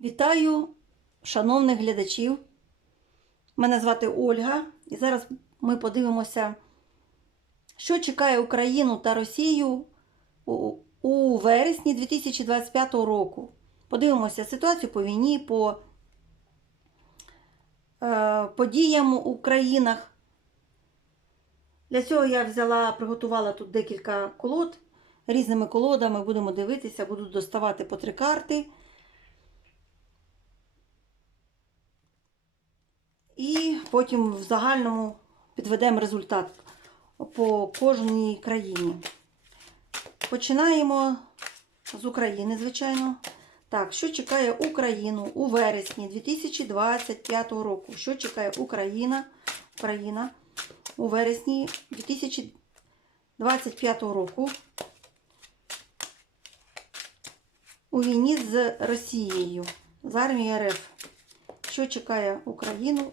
Вітаю шановних глядачів. Мене звати Ольга, і зараз ми подивимося, що чекає Україну та Росію у, вересні 2025 року. Подивимося ситуацію по війні, по е, подіям у країнах. Для цього я взяла, приготувала тут декілька колод. Різними колодами будемо дивитися, буду доставати по три карти. І потім в загальному підведемо результат по кожній країні. Починаємо з України, звичайно. Так, що чекає Україну у вересні 2025 року? Що чекає Україна, Україна у вересні 2025 року у війні з Росією, з армією РФ? Що чекає Україну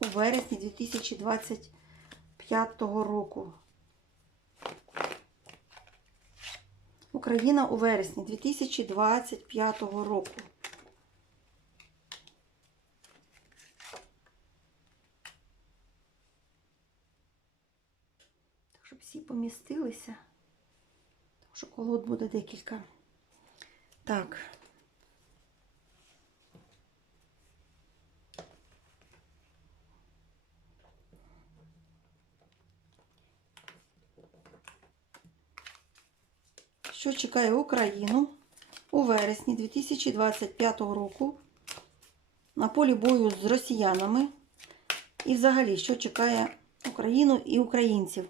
у, вересні 2025 року? Україна у вересні 2025 року. Так, щоб всі помістилися. Тому що колод буде декілька. Так. Що чекає Україну у вересні 2025 року на полі бою з росіянами. І взагалі, що чекає Україну і українців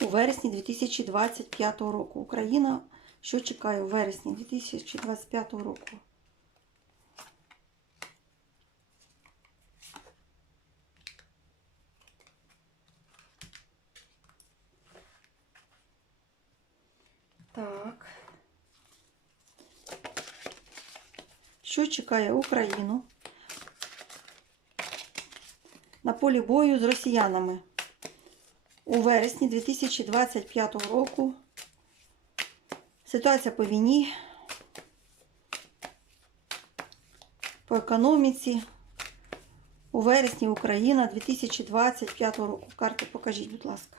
у вересні 2025 року. Україна, що чекає у вересні 2025 року. Так. Що чекає Україну на полі бою з росіянами у вересні 2025 року? Ситуація по війні, по економіці. У вересні Україна 2025 року. Карти покажіть, будь ласка.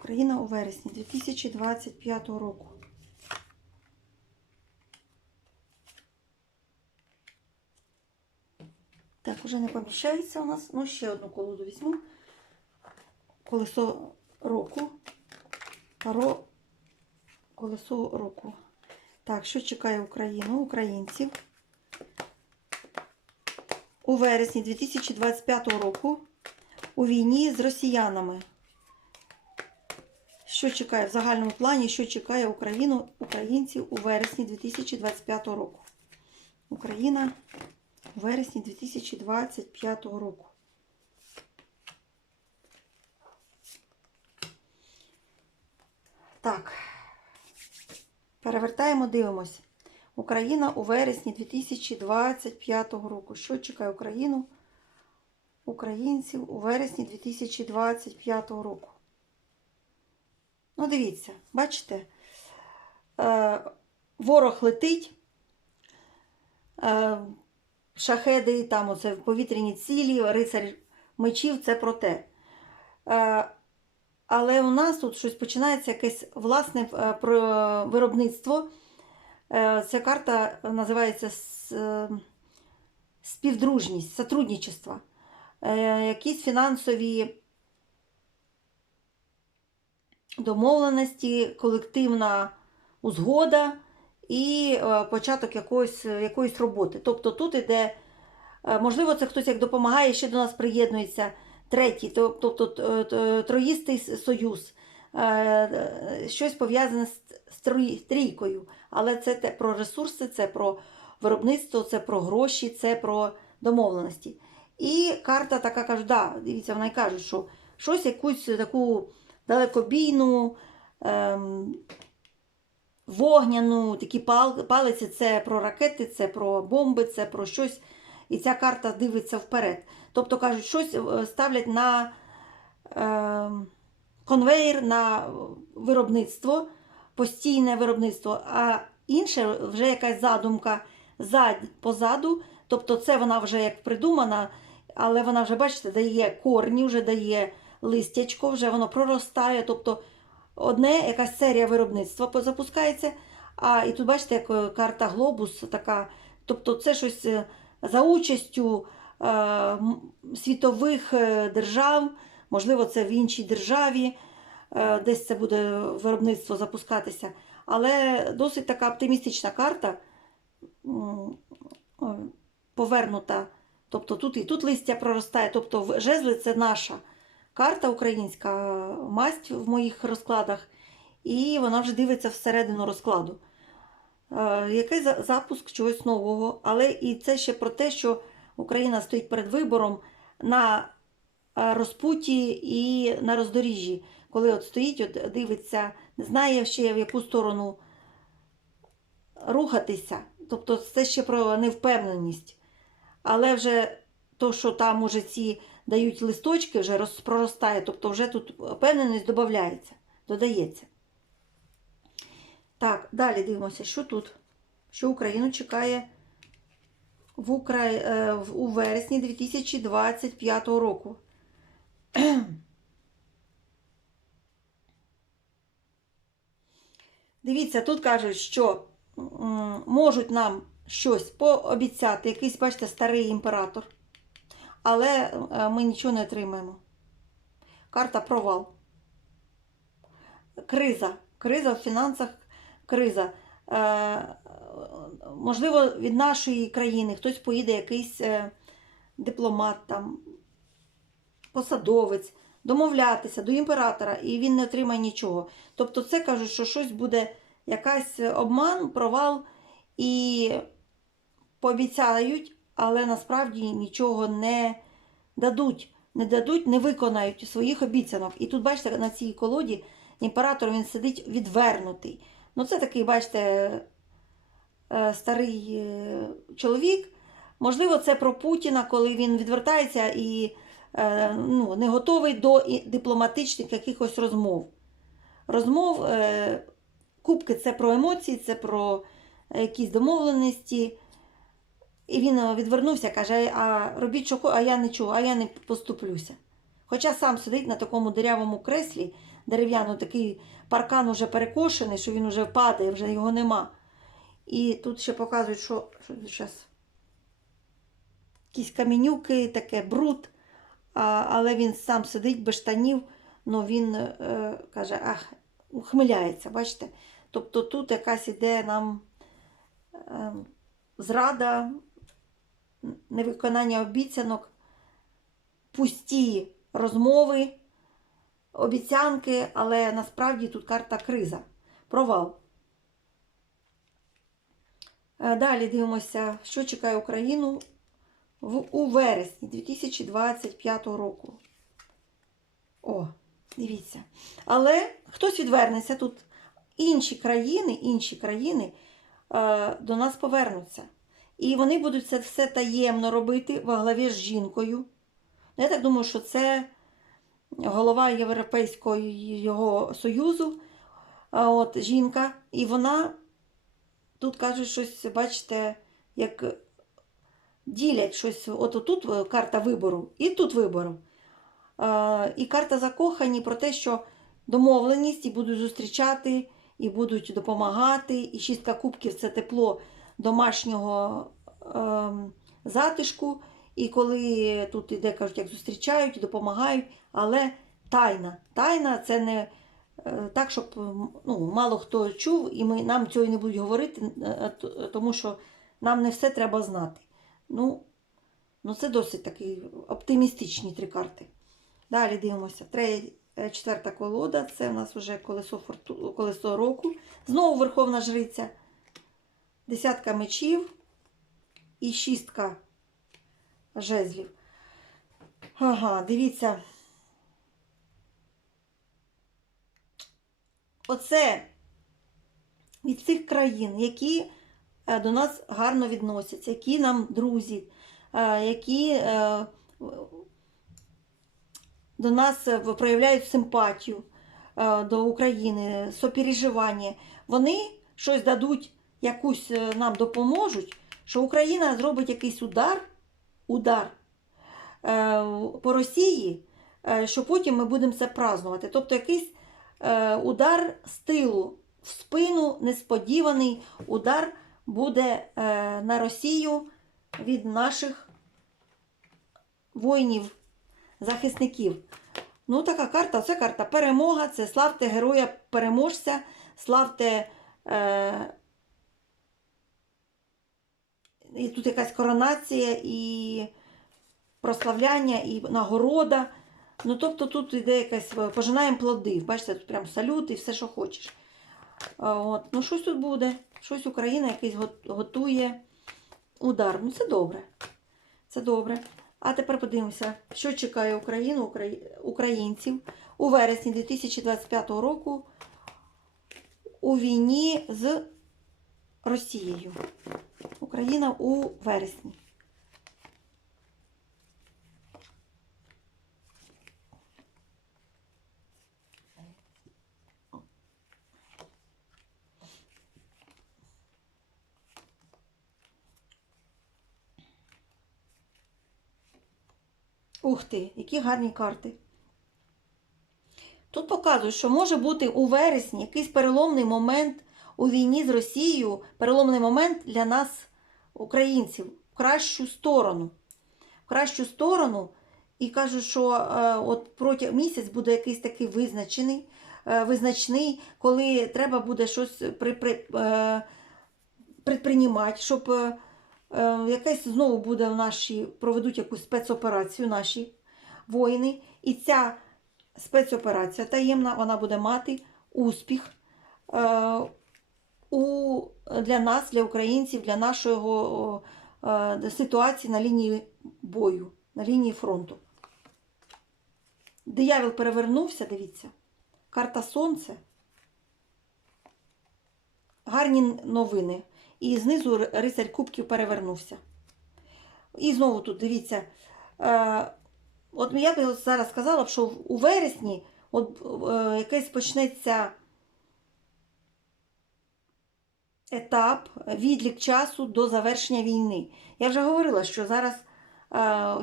Україна у вересні 2025 року. Так, уже не поміщається у нас. Ну, ще одну колоду візьму. Колесо року. Паро колесо року. Так, що чекає Україну, українців? У вересні 2025 року у війні з росіянами. Що чекає в загальному плані, що чекає Україну, українців у вересні 2025 року? Україна вересні 2025 року. Так, перевертаємо, дивимось. Україна у вересні 2025 року. Що чекає Україну, українців у вересні 2025 року? Ну, дивіться, бачите, е, ворог летить, е, шахеди, там оце повітряні цілі, рицар мечів це про те. Е, але у нас тут щось починається якесь власне е, виробництво. Е, ця карта називається співдружність, сотрудничество. Якісь фінансові домовленості, колективна узгода і е, початок якоїсь, якоїсь роботи. Тобто тут іде, е, можливо, це хтось як допомагає, ще до нас приєднується третій, тобто троїстий союз, Е, е, щось пов'язане з трійкою. Але це те про ресурси, це про виробництво, це про гроші, це про домовленості. І карта така каже, да, дивіться, вона й каже, що щось якусь таку далекобійну, ем, вогняну, такі пал, палиці це про ракети, це про бомби, це про щось. І ця карта дивиться вперед. Тобто кажуть, щось е, ставлять на ем, конвейер, на виробництво, постійне виробництво. А інше, вже якась задумка зад, позаду. Тобто це вона вже як придумана, але вона вже, бачите, дає корні, вже дає листячко, вже воно проростає. Тобто одне, якась серія виробництва запускається. А і тут, бачите, як е, карта глобус така. Тобто це щось е, за участю е, світових е, держав, можливо, це в іншій державі, е, десь це буде виробництво запускатися. Але досить така оптимістична карта повернута. Тобто тут і тут листя проростає. Тобто жезли це наша карта українська, масть в моїх розкладах, і вона вже дивиться всередину розкладу. Е, Який запуск чогось нового, але і це ще про те, що Україна стоїть перед вибором на е, розпуті і на роздоріжжі, коли от стоїть, от дивиться, не знає ще в яку сторону рухатися. Тобто це ще про невпевненість. Але вже то, що там уже ці дають листочки, вже проростає, тобто вже тут впевненість додається, додається. Так, далі дивимося, що тут? Що Україну чекає в Укра... е, у вересні 2025 року. Дивіться, тут кажуть, що можуть нам щось пообіцяти, якийсь, бачите, старий імператор, але е, ми нічого не отримаємо. Карта провал. Криза. Криза в фінансах, криза. Е, можливо, від нашої країни хтось поїде, якийсь е, дипломат, там, посадовець, домовлятися до імператора, і він не отримає нічого. Тобто, це кажуть, що щось буде якась обман, провал, і пообіцяють, але насправді нічого не дадуть. Не дадуть, не виконають своїх обіцянок. І тут, бачите, на цій колоді імператор він сидить відвернутий. Ну, це такий, бачите, е, старий е, чоловік. Можливо, це про Путіна, коли він відвертається і е, ну, не готовий до дипломатичних якихось розмов. Розмов, кубки це про емоції, це про якісь домовленості. І він е, відвернувся, каже, а робіть що, а я нічого, а я не поступлюся. Хоча сам сидить на такому деревому креслі, дерев'яно, такий паркан уже перекошений, що він уже падає, вже його нема. І тут ще показують, що, що зараз якісь камінюки, таке бруд, а, але він сам сидить без штанів, ну він е, каже, ах, ухмиляється, бачите? Тобто тут якась іде нам е, зрада, невиконання обіцянок, пусті розмови, обіцянки, але насправді тут карта криза, провал. Е, Далі дивимося, що чекає Україну в, у вересні 2025 року. О, дивіться. Але хтось відвернеться тут. Інші країни, інші країни е, до нас повернуться. І вони будуть це все таємно робити во главі з жінкою. Ну, Я так думаю, що це голова Європейського його союзу, от жінка, і вона тут каже щось, бачите, як ділять щось. От тут карта вибору, і тут вибору. Е, І карта закохані про те, що домовленість і будуть зустрічати, і будуть допомагати. І шістка кубків це тепло домашнього ем, затишку. І коли тут іде, кажуть, як зустрічають, допомагають, але тайна. Тайна це не е, так, щоб ну, мало хто чув, і ми, нам цього не будуть говорити, е, тому що нам не все треба знати. Ну, ну це досить такі оптимістичні три карти. Далі дивимося. Третя, е, четверта колода. Це в нас вже колесо, колесо року. Знову Верховна Жриця. Десятка мечів і шістка жезлів. Ага, дивіться. Оце від цих країн, які е, до нас гарно відносяться, які нам друзі, е, які е, до нас проявляють симпатію до України, сопереживання. Вони щось дадуть якусь е, нам допоможуть, що Україна зробить якийсь удар, удар е, по Росії, е, що потім ми будемо це празднувати. Тобто якийсь удар з тилу в спину, несподіваний удар буде на Росію від наших воїнів, захисників. Ну, така карта, це карта перемога, це славте героя переможця, славте. Е, і тут якась коронація, і прославляння, і нагорода. Ну, тобто тут йде якась е, пожинаємо плоди. Бачите, тут прям салют і все, що хочеш. От. Ну, щось тут буде. Щось Україна якийсь готує удар. Ну, це добре. Це добре. А тепер подивимося, що чекає Україну, украї- українців у вересні 2025 року у війні з Росією. Україна у вересні. Ух ти, які гарні карти. Тут показують, що може бути у вересні якийсь переломний момент у війні з Росією, переломний момент для нас, українців, в кращу сторону. В кращу сторону. І кажуть, що е, от протягом місяць буде якийсь такий визначений, е, визначний, коли треба буде щось при, при, е, предпринімати, щоб е, е, якесь знову буде в нашій, проведуть якусь спецоперацію наші воїни. І ця спецоперація таємна, вона буде мати успіх е, у, для нас, для українців, для нашого е, ситуації на лінії бою, на лінії фронту. Диявол перевернувся, дивіться. Карта Сонце. Гарні новини. І знизу рицарь Кубків перевернувся. І знову тут дивіться. Е, от я би зараз сказала, що у вересні от, е, якийсь почнеться етап, відлік часу до завершення війни. Я вже говорила, що зараз е,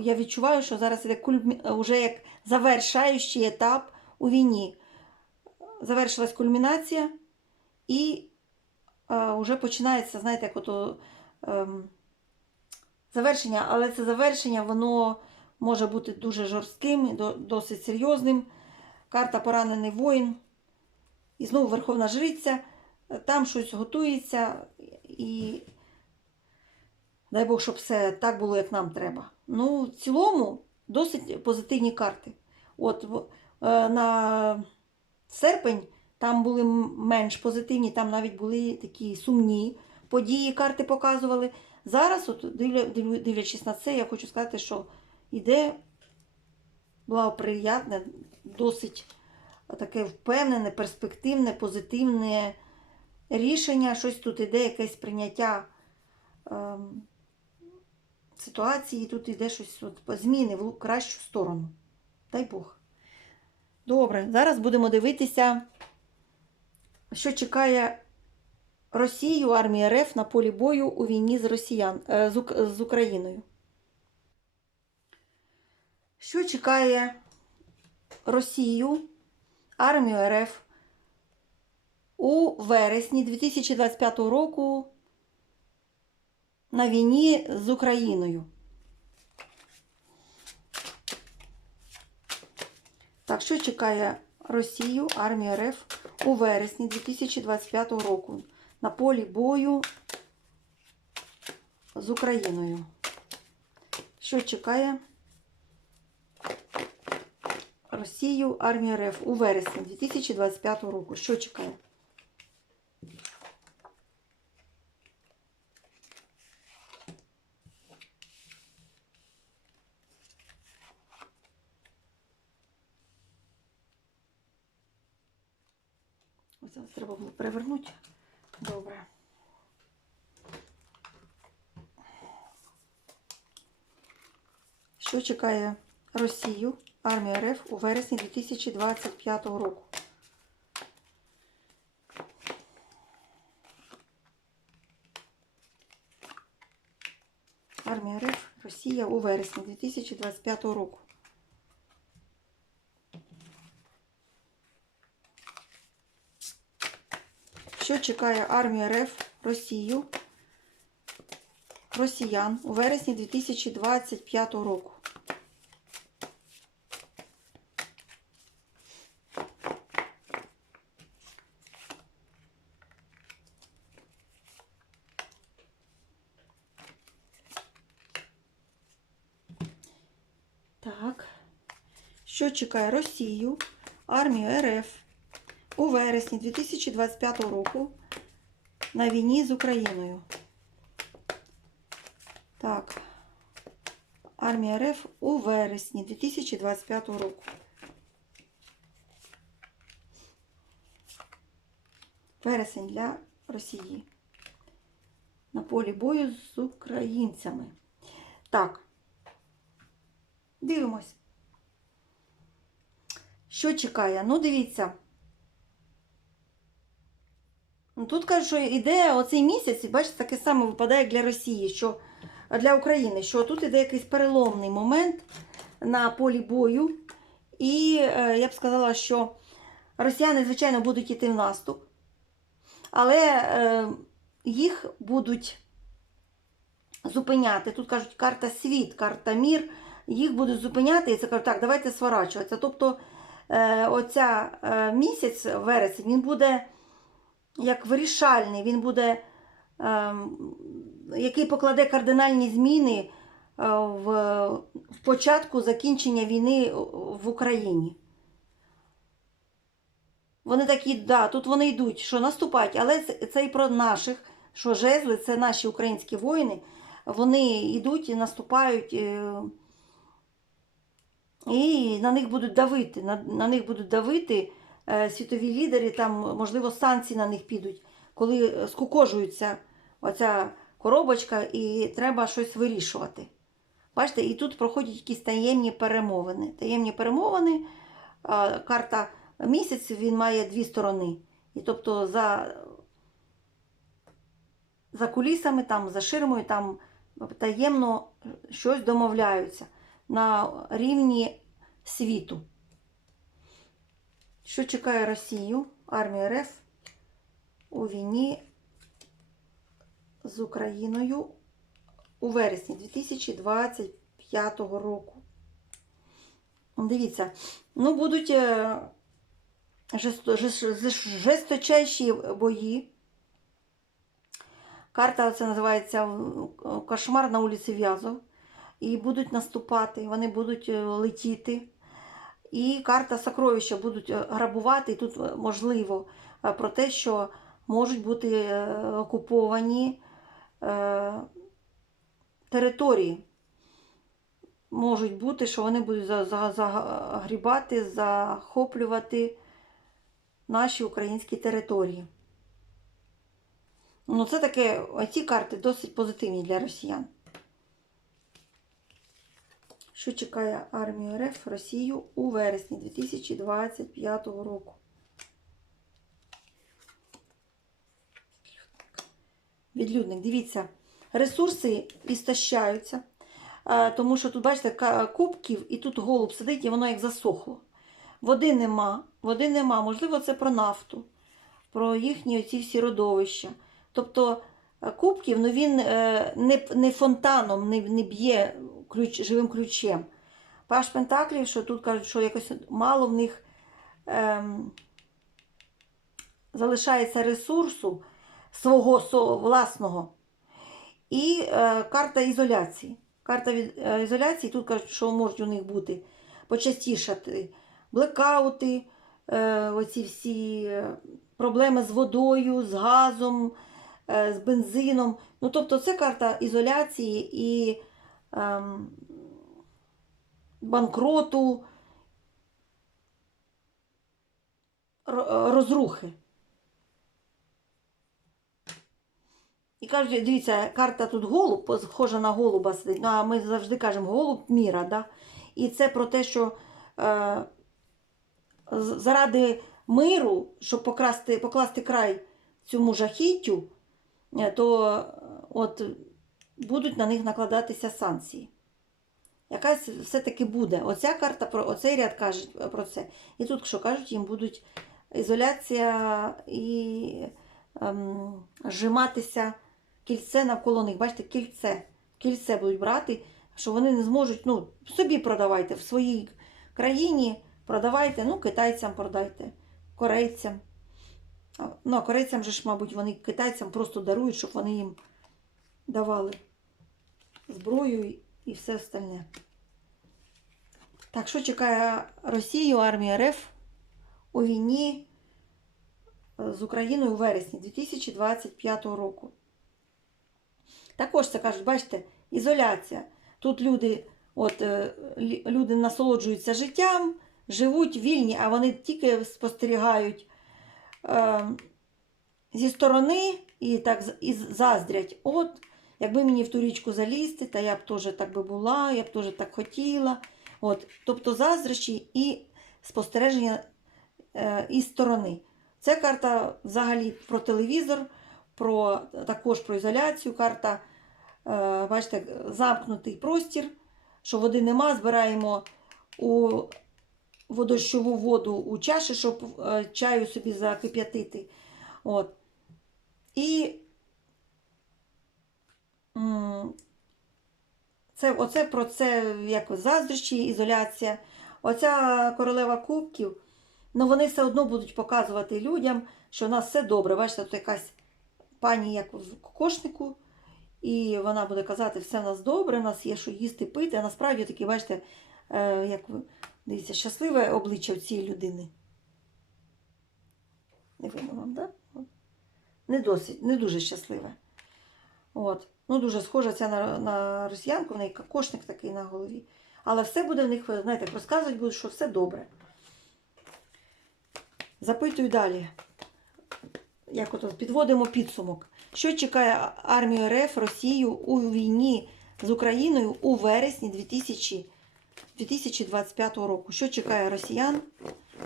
я відчуваю, що зараз іде вже як завершаючий етап у війні. Завершилась кульмінація і е, вже починається, знаєте, як ото, е, завершення, але це завершення, воно може бути дуже жорстким, досить серйозним. Карта поранений воїн. І знову Верховна Жриця. Там щось готується, і дай Бог, щоб все так було, як нам треба. Ну, в цілому, досить позитивні карти. От е, на серпень там були менш позитивні, там навіть були такі сумні події, карти показували. Зараз, от, дивлячись на це, я хочу сказати, що йде благоприятне, досить таке впевнене, перспективне, позитивне рішення. Щось тут іде, якесь прийняття ем, ситуації, тут іде щось от, зміни в кращу сторону. Дай Бог. Добре, зараз будемо дивитися, що чекає Росію, армія РФ на полі бою у війні з, Росіян, е, з, з Україною. Що чекає Росію, армію РФ у вересні 2025 року на війні з Україною? Так, що чекає Росію, армію РФ у вересні 2025 року на полі бою з Україною? Що чекає Росію, армію РФ у вересні 2025 року? Що чекає? Зараз Треба було перевернути. Добре. Що чекає Росію армія РФ у вересні 2025 року? Армія РФ Росія у вересні 2025 року. Що чекає армія РФ Росію? Росіян у вересні 2025 року. Так. Що чекає Росію, армію РФ у вересні 2025 року на війні з Україною? Так. Армія РФ у вересні 2025 року. Вересень для Росії. На полі бою з українцями. Так. Дивимось. Що чекає? Ну, дивіться. Ну, Тут кажуть, що іде оцей місяць, бачите, таке саме випадає для Росії, що для України, що тут іде якийсь переломний момент на полі бою. І е, я б сказала, що росіяни, звичайно, будуть йти в наступ, але е, їх будуть зупиняти. Тут кажуть, карта світ, карта мір. Їх будуть зупиняти і це кажуть, так, давайте сворачуватися. Тобто е, оця місяць, вересень, він буде як вирішальний, він буде, е, який покладе кардинальні зміни е, в, початку закінчення війни в Україні. Вони такі, да, тут вони йдуть, що наступають, але це, і про наших, що жезли, це наші українські воїни. Вони йдуть і наступають. е, і на них будуть давити. На, на них будуть давити світові лідери, там, можливо, санкції на них підуть, коли скукожується оця коробочка і треба щось вирішувати. Бачите, і тут проходять якісь таємні перемовини. Таємні перемовини, е, карта місяць він має дві сторони. І тобто за, за кулісами, там, за ширмою, там таємно щось домовляються на рівні світу. Що чекає Росію, армію РФ у війні з Україною у вересні 2025 року? Дивіться, ну будуть е, жесточайші бої. Карта це називається Кошмар на вулиці В'язов і будуть наступати, вони будуть е, летіти. І карта сокровища будуть е, грабувати. І тут е, можливо е, про те, що можуть бути окуповані території. Можуть бути, що вони будуть за- за- загрібати, захоплювати наші українські території. Ну, це таке, ці карти досить позитивні для росіян. Що чекає армію РФ Росію у вересні 2025 року? Відлюдник, дивіться, ресурси істощаються, е, тому що тут, бачите, кубків і тут голуб сидить, і воно як засохло. Води нема, води нема. Можливо, це про нафту, про їхні оці всі родовища. Тобто е, кубків, ну він е, не, не фонтаном не, не б'є ключ, живим ключем. Паш Пентаклів, що тут кажуть, що якось мало в них ем, залишається ресурсу свого со, власного. І е, карта ізоляції. Карта від, е, ізоляції, тут кажуть, що можуть у них бути почастішати блекаути, е, оці всі е, проблеми з водою, з газом, е, з бензином. Ну, тобто, це карта ізоляції і банкроту, розрухи. І кажуть, дивіться, карта тут голуб, схожа на голуба сидить. Ну, а ми завжди кажемо голуб міра. Да? І це про те, що е, заради миру, щоб покласти, покласти край цьому жахіттю, е, то е, от будуть на них накладатися санкції. Якась все-таки буде. Оця карта про оцей ряд каже про це. І тут, що кажуть, їм будуть ізоляція і ем, зжиматися кільце навколо них. Бачите, кільце. Кільце будуть брати, що вони не зможуть, ну, собі продавайте в своїй країні, продавайте, ну, китайцям продайте, корейцям. Ну, а корейцям же ж, мабуть, вони китайцям просто дарують, щоб вони їм давали зброю і- все остальне. Так, що чекає Росію, армія РФ у війні е, з Україною у вересні 2025 року? Також це кажуть, бачите, ізоляція. Тут люди, от, е, люди насолоджуються життям, живуть вільні, а вони тільки спостерігають е, зі сторони і так і заздрять. От, якби мені в ту річку залізти, та я б теж так би була, я б теж так хотіла. От, тобто заздрощі і спостереження е, із сторони. Це карта взагалі про телевізор, про, також про ізоляцію. Карта, е, бачите, замкнутий простір, що води нема, збираємо у водощову воду у чаші, щоб е, чаю собі закип'ятити. От. І це, оце про це як заздрощі, ізоляція. Оця королева кубків, ну вони все одно будуть показувати людям, що у нас все добре. Бачите, тут якась пані, як в кокошнику, і вона буде казати, все в нас добре, у нас є що їсти, пити. А насправді такі, бачите, е, як дивіться, щасливе обличчя в цієї людини. Не видно вам, так? Да? Не досить, не дуже щасливе. От. Ну, дуже схожа ця на, на росіянку, в неї кокошник такий на голові. Але все буде в них, знаєте, як розказувати будуть, що все добре. Запитую далі. Як ото підводимо підсумок. Що чекає армію РФ Росію у війні з Україною у вересні 2000, 2025 року? Що чекає росіян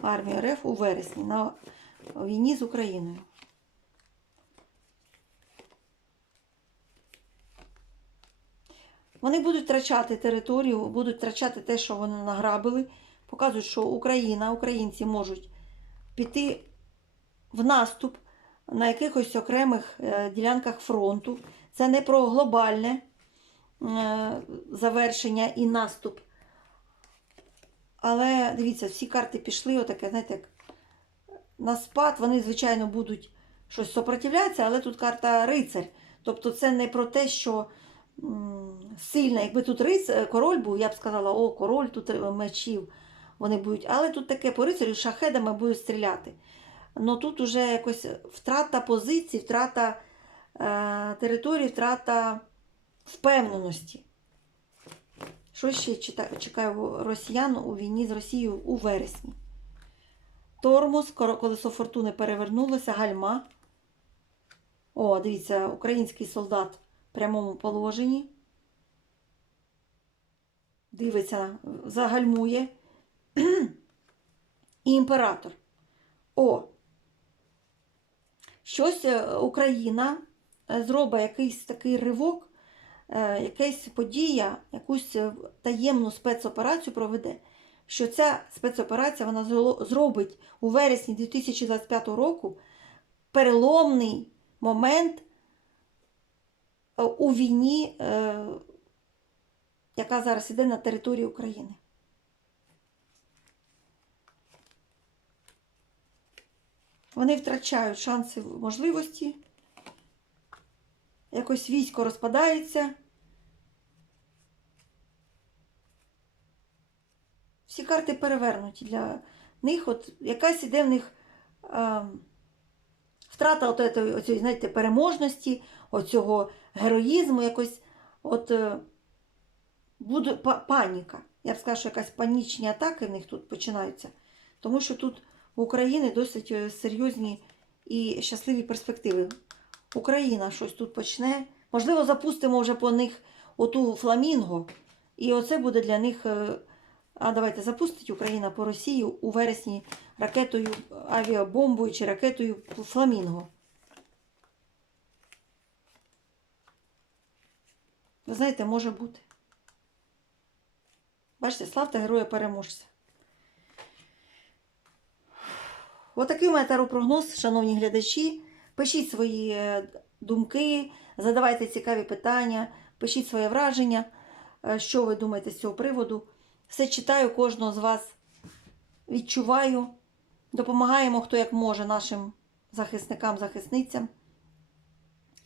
армію РФ у вересні на війні з Україною? Вони будуть втрачати територію, будуть втрачати те, що вони награбили. Показують, що Україна, українці можуть піти в наступ на якихось окремих е, ділянках фронту. Це не про глобальне е, завершення і наступ. Але дивіться, всі карти пішли, отаке, знаєте, як на спад. Вони, звичайно, будуть щось сопротивлятися, але тут карта рицар. Тобто це не про те, що сильна. Якби тут риц, е, король був, я б сказала, о, король тут е, мечів. Вони будуть, але тут таке по рицарю шахедами будуть стріляти. Ну тут уже якось втрата позицій, втрата е, території, втрата впевненості. Що ще чекає росіян у війні з Росією у вересні? Тормоз, колесо фортуни перевернулося, гальма. О, дивіться, український солдат в прямому положенні. Дивиться, загальмує. І імператор. О, щось е, Україна е, зробить якийсь такий ривок, е, якась подія, якусь таємну спецоперацію проведе. Що ця спецоперація вона зробить у вересні 2025 року переломний момент у війні, яка зараз іде на території України. Вони втрачають шанси, можливості. Якось військо розпадається. Всі карти перевернуті для них. От якась іде в них е, втрата от знаєте, переможності, оцього героїзму, якось от е, буде паніка. Я б сказала, що якась панічні атаки в них тут починаються. Тому що тут в Україні досить е, серйозні і щасливі перспективи. Україна щось тут почне. Можливо, запустимо вже по них оту фламінго. І оце буде для них. е, А давайте запустить Україна по Росії у вересні ракетою авіабомбою чи ракетою Фламінго. Ви знаєте, може бути. Бачите, славте героя переможця. Отакий у мене таропрогноз, шановні глядачі. Пишіть свої е, думки, задавайте цікаві питання, пишіть своє враження, е, що ви думаєте з цього приводу. Все читаю, кожного з вас відчуваю. Допомагаємо, хто як може, нашим захисникам, захисницям.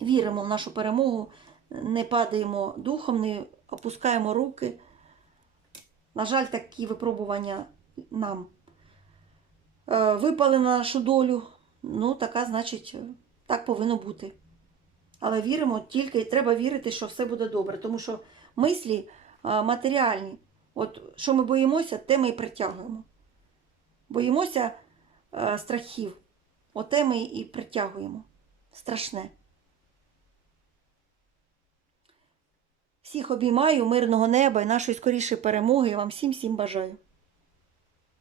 Віримо в нашу перемогу, не падаємо духом, не опускаємо руки. На жаль, такі випробування нам е, випали на нашу долю. Ну, така, значить, так повинно бути. Але віримо, тільки і треба вірити, що все буде добре. Тому що мислі е, матеріальні. От що ми боїмося, те ми і притягуємо. Боїмося е, страхів, оте ми і притягуємо. Страшне. Всіх обіймаю, мирного неба і нашої скорішої перемоги. Я вам всім всім бажаю.